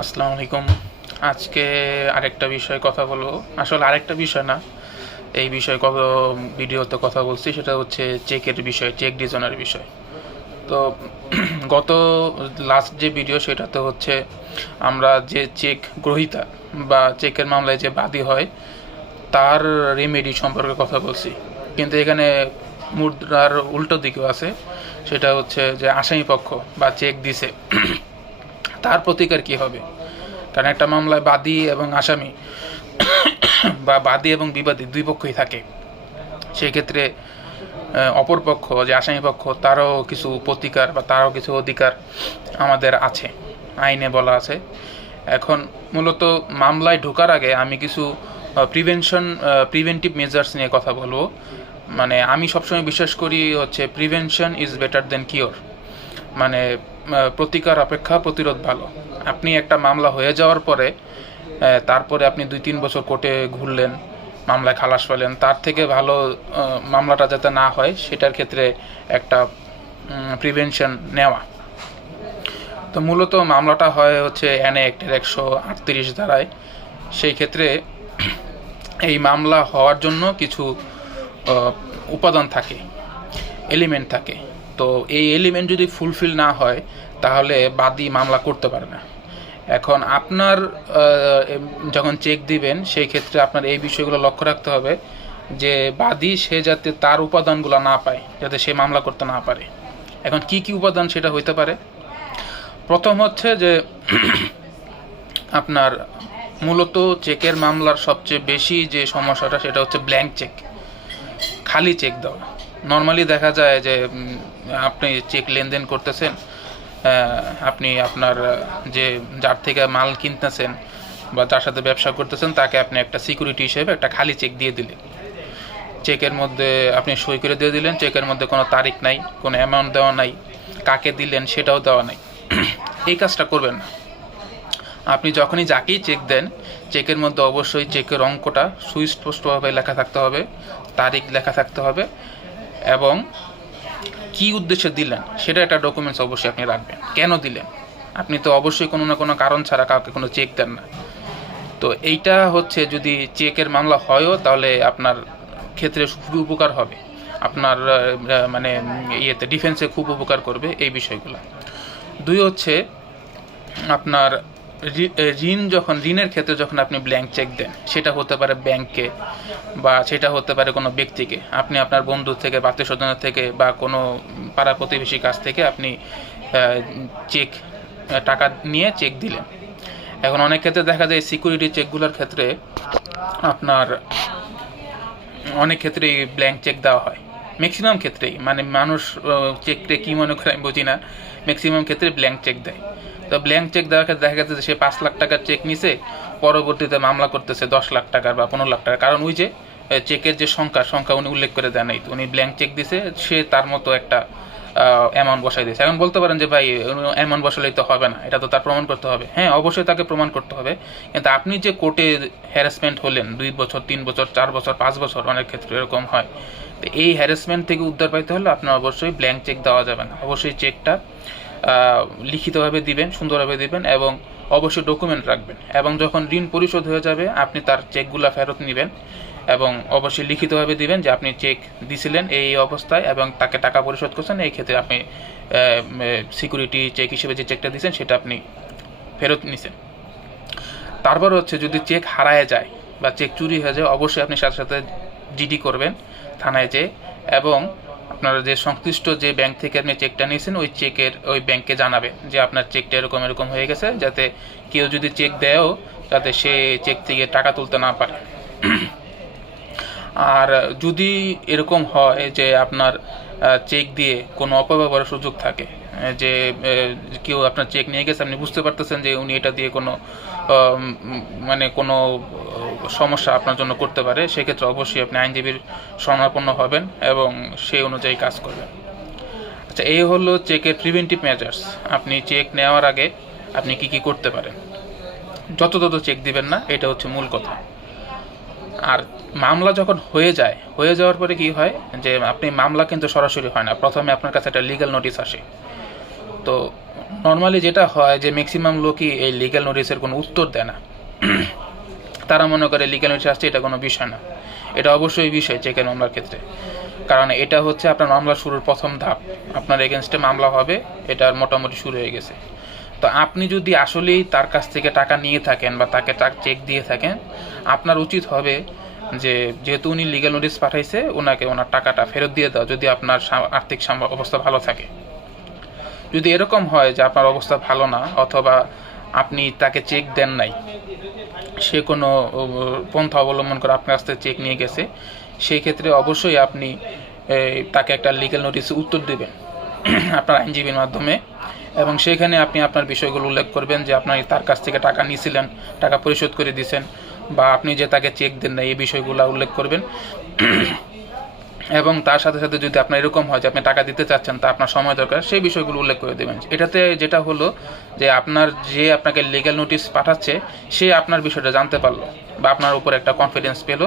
আসসালামু আলাইকুম। আজকে আরেকটা বিষয়ে কথা বলবো। আসলে আরেকটা বিষয় না, এই বিষয়ে কত ভিডিওতে কথা বলছি, সেটা হচ্ছে চেকের বিষয়, চেক ডিজনের বিষয়। তো গত লাস্ট যে ভিডিও সেটাতে হচ্ছে আমরা যে চেক গ্রহীতা বা চেকের মামলায় যে বাদী হয় তার রেমেডি সম্পর্কে কথা বলছি। কিন্তু এখানে মুদ্রার উল্টো দিকেও আছে, সেটা হচ্ছে যে আসামি পক্ষ বা চেক দিছে তার প্রতিকার কি হবে। কারণ একটা মামলায় বাদী এবং আসামি বা বাদী এবং বিবাদী দুই পক্ষই থাকে। সেই ক্ষেত্রে অপর পক্ষ যে আসামি পক্ষ তারও কিছু প্রতিকার বা তারও কিছু অধিকার আমাদের আছে, আইনে বলা আছে। এখন মূলত মামলায় ঢোকার আগে আমি কিছু প্রিভেন্টিভ মেজার্স নিয়ে কথা বলবো। মানে আমি সবসময় বিশ্বাস করি হচ্ছে prevention is better then cure. মানে প্রতিকার অপেক্ষা প্রতিরোধ ভালো। আপনি একটা মামলা হয়ে যাওয়ার পরে তারপরে আপনি 2-3 বছর কোর্টে ঘুরলেন, মামলায় খালাস পেলেন, তার থেকে ভালো মামলাটা যাতে না হয় সেটার ক্ষেত্রে একটা প্রিভেনশন নেওয়া। তো মূলত মামলাটা হয় হচ্ছে এনএ অ্যাক্টের 138 ধারায়। সেই ক্ষেত্রে এই মামলা হওয়ার জন্য কিছু উপাদান থাকে, এলিমেন্ট থাকে। তো এই এলিমেন্ট যদি ফুলফিল না হয় তাহলে বাদী মামলা করতে পারে না। এখন আপনার যখন চেক দিবেন সেই ক্ষেত্রে আপনার এই বিষয়গুলো লক্ষ্য রাখতে হবে যে বাদী সে যাতে তার উপাদানগুলো না পায়, যাতে সে মামলা করতে না পারে। এখন কি কি উপাদান সেটা হইতে পারে? প্রথম হচ্ছে যে আপনার মূলত চেকের মামলার সবচেয়ে বেশি যে সমস্যাটা সেটা হচ্ছে ব্ল্যাঙ্ক চেক, খালি চেক দেওয়া। নর্মালি দেখা যায় যে আপনি চেক লেনদেন করতেছেন, আপনি আপনার যে যার থেকে মাল কিনতেছেন বা যার সাথে ব্যবসা করতেছেন তাকে আপনি একটা সিকিউরিটি হিসেবে একটা খালি চেক দিয়ে দিলেন। চেকের মধ্যে আপনি সই করে দিয়ে দিলেন, চেকের মধ্যে কোনো তারিখ নাই, কোনো অ্যামাউন্ট দেওয়া নাই, কাকে দিলেন সেটাও দেওয়া নাই। এই কাজটা করবেন না। আপনি যখনই যাকেই চেক দেন চেকের মধ্যে অবশ্যই চেকের অঙ্কটা সুস্পষ্টভাবে লেখা থাকতে হবে, তারিখ লেখা থাকতে হবে, এবং কি উদ্দেশ্যে দিলেন সেটা একটা ডকুমেন্টস অবশ্যই আপনি রাখবেন। কেন দিলেন? আপনি তো অবশ্যই কোনো না কোনো কারণ ছাড়া কাউকে কোনো চেক দেন না। তো এইটা হচ্ছে যদি চেকের মামলা হয়ও তাহলে আপনার ক্ষেত্রে খুবই উপকার হবে, আপনার মানে ইয়েতে ডিফেন্সে খুব উপকার করবে এই বিষয়গুলো। দুই হচ্ছে আপনার ঋণের ক্ষেত্রে যখন আপনি ব্ল্যাঙ্ক চেক দেন, সেটা হতে পারে ব্যাংকে বা সেটা হতে পারে কোনো ব্যক্তিকে, আপনি আপনার বন্ধু থেকে বা আত্মীয় স্বজনের থেকে বা কোনো পাড়া প্রতিবেশীর কাছ থেকে আপনি চেক টাকা নিয়ে চেক দিলেন। এখন অনেক ক্ষেত্রে দেখা যায় সিকিউরিটি চেকগুলোর ক্ষেত্রে আপনার অনেক ক্ষেত্রেই ব্ল্যাঙ্ক চেক দেওয়া হয়, ম্যাক্সিমাম ক্ষেত্রেই। মানে মানুষ চেকটা কী মনে করে আমি বুঝি না, ম্যাক্সিমাম ক্ষেত্রে ব্ল্যাঙ্ক চেক দেয়। তো ব্ল্যাঙ্ক চেক দেওয়ার ক্ষেত্রে দেখা গেছে সে 5 লাখ টাকার চেক নিছে, পরবর্তীতে মামলা করতেছে 10 লাখ টাকার বা 15 লাখ টাকা। কারণ ওই যে চেকের যে সংখ্যা উনি উল্লেখ করে দেন নাই, তো উনি ব্ল্যাঙ্ক চেক দিছে, সে তার মতো একটা অ্যামাউন্ট বসাই দিয়েছে। এখন বলতে পারেন যে ভাই অ্যামাউন্ট বসালেই তো হবে না, এটা তো তার প্রমাণ করতে হবে। হ্যাঁ, অবশ্যই তাকে প্রমাণ করতে হবে, কিন্তু আপনি যে কোর্টে হ্যারাসমেন্ট হলেন 2 বছর 3 বছর 4 বছর 5 বছর, অনেক ক্ষেত্রে এরকম হয়। তো এই হ্যারাসমেন্ট থেকে উদ্ধার পাইতে হলে আপনার অবশ্যই ব্ল্যাঙ্ক চেক দেওয়া যাবে না। অবশ্যই চেকটা লিখিতভাবে দিবেন, সুন্দরভাবে দিবেন, এবং অবশ্যই ডকুমেন্ট রাখবেন। এবং যখন ঋণ পরিশোধ হয়ে যাবে আপনি তার চেকগুলো ফেরত নেবেন এবং অবশ্যই লিখিতভাবে দিবেন যে আপনি চেক দিছিলেন এই অবস্থায় এবং তাকে টাকা পরিশোধ করছেন। এই ক্ষেত্রে আপনি সিকিউরিটি চেক হিসেবে যে চেকটা দিয়েছেন সেটা আপনি ফেরত নিছেন। তারপর হচ্ছে যদি চেক হারায় যায় বা চেক চুরি হয়ে যায়, অবশ্যই আপনি সাথে সাথে জিডি করবেন থানায় যেয়ে, এবং আপনার যে সংশ্লিষ্ট যে ব্যাংক থেকে আপনি চেকটা নিয়েছেন ওই ব্যাংকে জানাবেন যে আপনার চেকটা এরকম এরকম হয়ে গেছে, যাতে কেউ যদি চেক দেয়ও যাতে সে চেক থেকে টাকা তুলতে না পারে। আর যদি এরকম হয় যে আপনার চেক দিয়ে কোনো অপব্যবহারের সুযোগ থাকে, যে কেউ আপনার চেক নিয়ে গেছে, আপনি বুঝতে পারতেছেন যে উনি এটা দিয়ে কোনো মানে কোনো সমস্যা আপনার জন্য করতে পারে, সেক্ষেত্রে অবশ্যই আপনি আইনজীবীর শরণাপন্ন হবেন এবং সেই অনুযায়ী কাজ করবেন। আচ্ছা, এই হলো চেকের প্রিভেন্টিভ মেজার্স। আপনি চেক নেওয়ার আগে আপনি কি কি করতে পারেন। যত চেক দিবেন না, এটা হচ্ছে মূল কথা। আর মামলা যখন হয়ে যাওয়ার পরে কি হয় যে আপনি মামলা কিন্তু সরাসরি হয় না, প্রথমে আপনার কাছে একটা লিগ্যাল নোটিশ আসে। তো নর্মালি যেটা হয় যে ম্যাক্সিমাম লোকই এই লিগ্যাল নোটিসের কোনো উত্তর দেয় না। তারা মনে করে লিগ্যাল নোটিস আসছে এটা কোনো বিষয় না। এটা অবশ্যই বিষয় চেকের মামলার ক্ষেত্রে, কারণ এটা হচ্ছে আপনার মামলা শুরুর প্রথম ধাপ। আপনার এগেনস্টে মামলা হবে, এটার মোটামুটি শুরু হয়ে গেছে। তো আপনি যদি আসলেই তার কাছ থেকে টাকা নিয়ে থাকেন বা তাকে চেক দিয়ে থাকেন, আপনার উচিত হবে যে যেহেতু উনি লিগ্যাল নোটিস পাঠাইছে, ওনাকে ওনার টাকাটা ফেরত দিয়ে দাও যদি আপনার আর্থিক অবস্থা ভালো থাকে। যদি এরকম হয় যে আপনার অবস্থা ভালো না, অথবা আপনি তাকে চেক দেন নাই, সে কোনো পন্থা অবলম্বন করে আপনার কাছ থেকে চেক নিয়ে গেছে, সেই ক্ষেত্রে অবশ্যই আপনি তাকে একটা লিগ্যাল নোটিসে উত্তর দেবেন আপনার আইনজীবীর মাধ্যমে, এবং সেখানে আপনি আপনার বিষয়গুলো উল্লেখ করবেন যে আপনি তার কাছ থেকে টাকা নিয়েছিলেন, টাকা পরিশোধ করে দিয়েছেন, বা আপনি যে তাকে চেক দেন না, এই বিষয়গুলো উল্লেখ করবেন। এবং তার সাথে সাথে যদি আপনার এরকম হয় যে আপনি টাকা দিতে চাচ্ছেন, তা আপনার সময় দরকার, সেই বিষয়গুলো উল্লেখ করে দেবেন। এটাতে যেটা হলো যে আপনার যে আপনাকে লিগ্যাল নোটিস পাঠাচ্ছে, সে আপনার বিষয়টা জানতে পারলো, বা আপনার উপর একটা কনফিডেন্স পেলো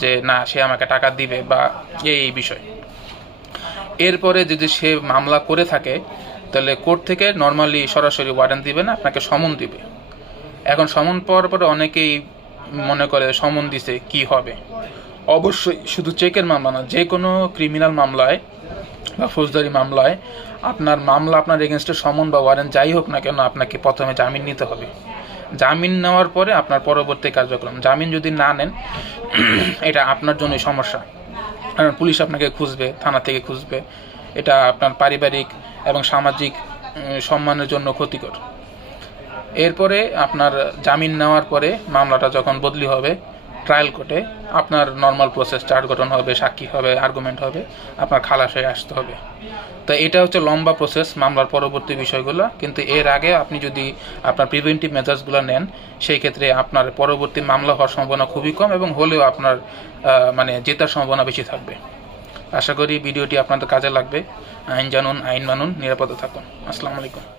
যে না, সে আমাকে টাকা দিবে, বা এই বিষয়। এরপরে যদি সে মামলা করে থাকে, তাহলে কোর্ট থেকে নর্মালি সরাসরি ওয়ারেন্ট দিবে না, আপনাকে সমন দিবে। এখন সমন পাওয়ার পরে অনেকেই মনে করে সমন দিছে কি হবে। অবশ্যই শুধু চেকের মামলা না, যে কোনো ক্রিমিনাল মামলায় বা ফৌজদারি মামলায় আপনার এগেনস্টে সমন বা ওয়ারেন্ট যাই হোক না কেন, আপনাকে প্রথমে জামিন নিতে হবে। জামিন নেওয়ার পরে আপনার পরবর্তী কার্যক্রম। জামিন যদি না নেন, এটা আপনার জন্যই সমস্যা, কারণ পুলিশ আপনাকে খুঁজবে, থানা থেকে খুঁজবে। এটা আপনার পারিবারিক এবং সামাজিক সম্মানের জন্য ক্ষতিকর। এরপরে আপনার জামিন নেওয়ার পরে মামলাটা যখন বদলি হবে ট্রায়াল কোর্টে, আপনার নর্মাল প্রসেস, চার্জ গঠন হবে, সাক্ষী হবে, আর্গুমেন্ট হবে, আপনার খালাস হয়ে আসতে হবে। তো এটা হচ্ছে লম্বা প্রসেস মামলার পরবর্তী বিষয়গুলো। কিন্তু এর আগে আপনি যদি আপনার প্রিভেন্টিভ মেজার্সগুলো নেন, সেই ক্ষেত্রে আপনার পরবর্তী মামলা হওয়ার সম্ভাবনা খুবই কম, এবং হলেও আপনার জেতার সম্ভাবনা বেশি থাকবে। আশা করি ভিডিওটি আপনাদের কাজে লাগবে। আইন জানুন, আইন মানুন, নিরাপদে থাকুন। আসসালামু আলাইকুম।